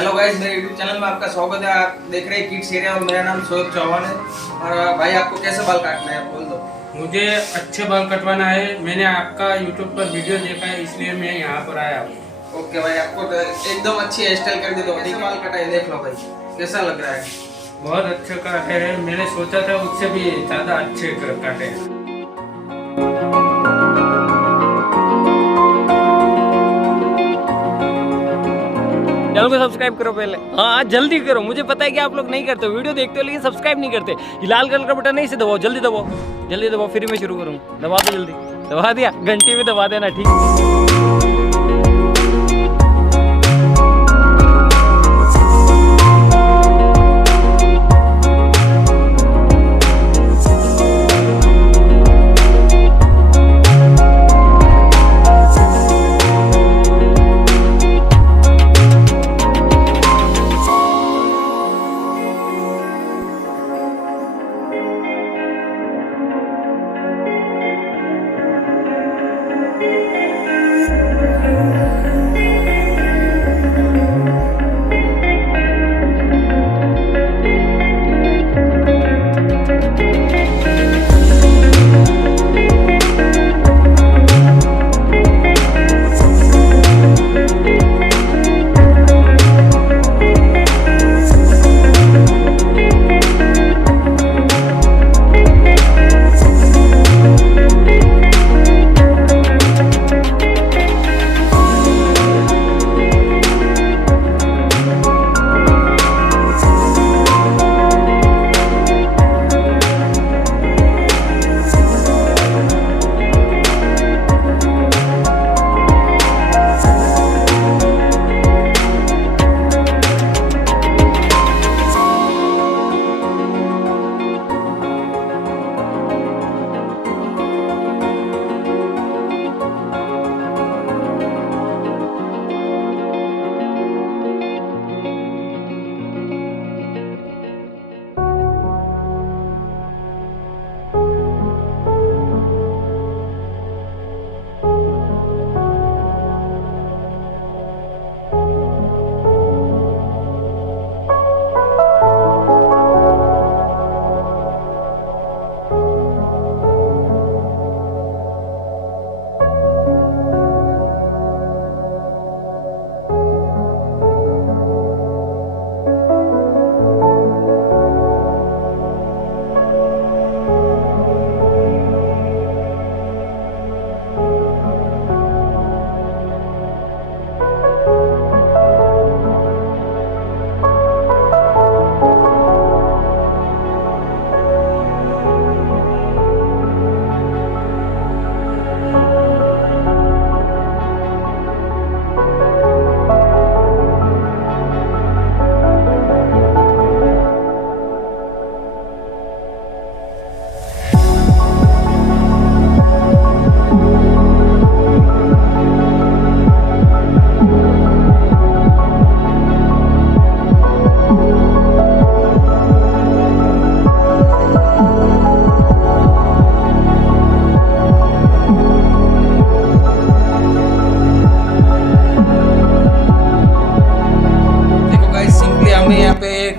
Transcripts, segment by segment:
Hello guys, मेरे YouTube channel में आपका स्वागत है। आप देख रहे हैं किड्स एरिया और मेरा नाम शोएब चौहान है। और भाई आपको कैसे बाल काटना है बोल दो। मुझे अच्छे बाल कटवाना है। मैंने आपका यूट्यूब पर वीडियो देखा है, इसलिए मैं यहाँ पर आया हूँ। ओके भाई, आपको एकदम अच्छी हेयर स्टाइल कर दी तो ठीक है। बाल कटाए देख लो भाई, कैसा लग रहा है। बहुत अच्छे काटे हैं। मैंने सोचा था उससे भी ज़्यादा अच्छे काटे हैं। चैनल को सब्सक्राइब करो पहले। हाँ जल्दी करो, मुझे पता है कि आप लोग नहीं करते, वीडियो देखते हो लेकिन सब्सक्राइब नहीं करते। ये लाल कलर का बटन नहीं, इसे दबाओ, जल्दी दबाओ, जल्दी दबाओ, फिर मैं शुरू करूँ। दबा दो जल्दी, दबा दिया, घंटी में दबा देना, ठीक।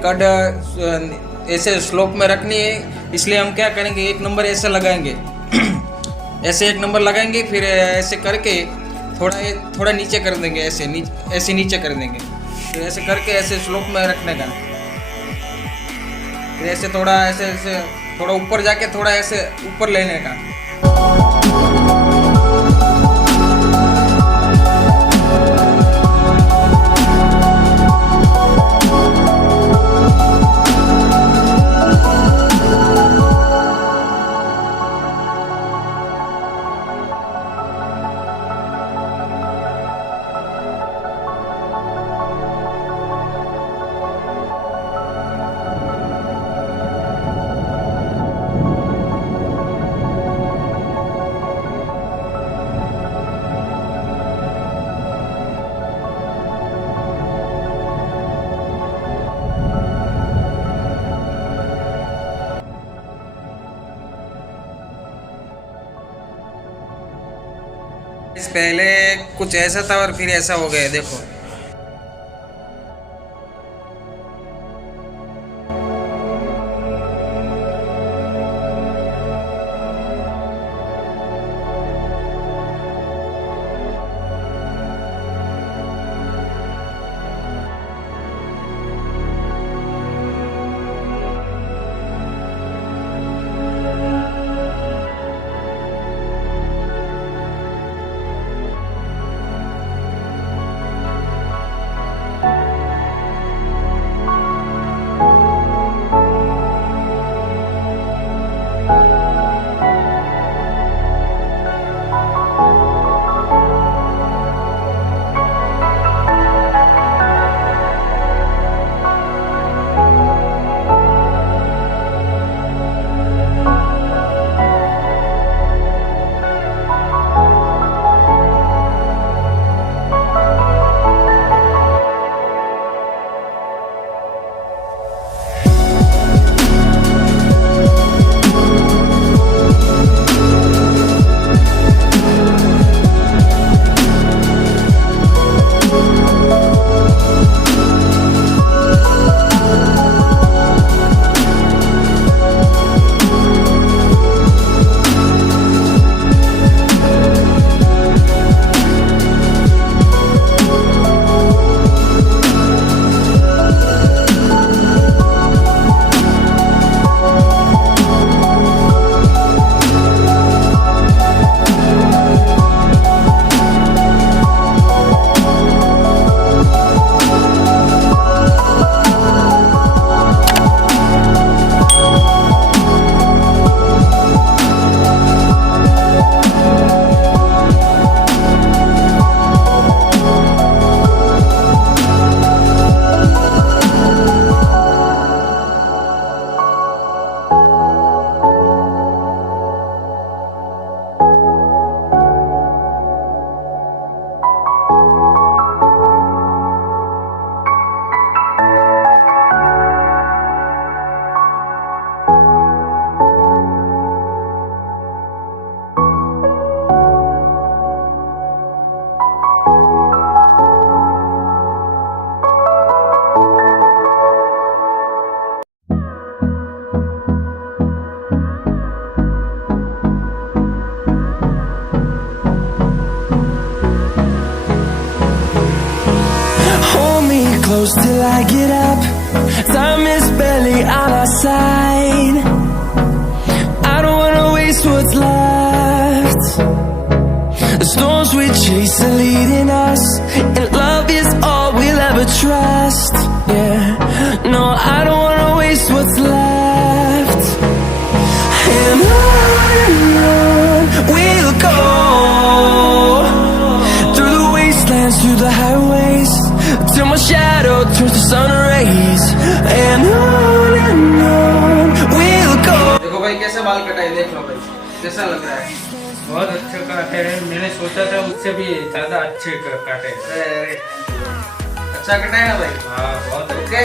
कट ऐसे स्लोप में रखनी है, इसलिए हम क्या करेंगे, एक नंबर ऐसे लगाएंगे ऐसे एक नंबर लगाएंगे, फिर ऐसे करके थोड़ा नीचे कर देंगे, ऐसे नीचे कर देंगे, फिर ऐसे करके ऐसे स्लोप में रखने का, फिर ऐसे थोड़ा ऊपर जाके थोड़ा ऐसे ऊपर लेने का। पहले कुछ ऐसा था और फिर ऐसा हो गया, देखो। hours till I get up. Time is barely on our side. I don't wanna waste what's left. The storms we chase are leading us, and love is all we'll ever trust. Yeah, no, I don't wanna waste what's left. And on we'll go, through the wastelands, through the highways, till my shadow turns to sun rays. And on we'll go. देखो भाई कैसे बाल कटाए, देख लो भाई कैसा लग रहा है। बहुत अच्छे काटे हैं, मैंने सोचा था उससे भी ज्यादा अच्छे काटे हैं। अच्छा कटाया ना भाई? हाँ बहुत ओके।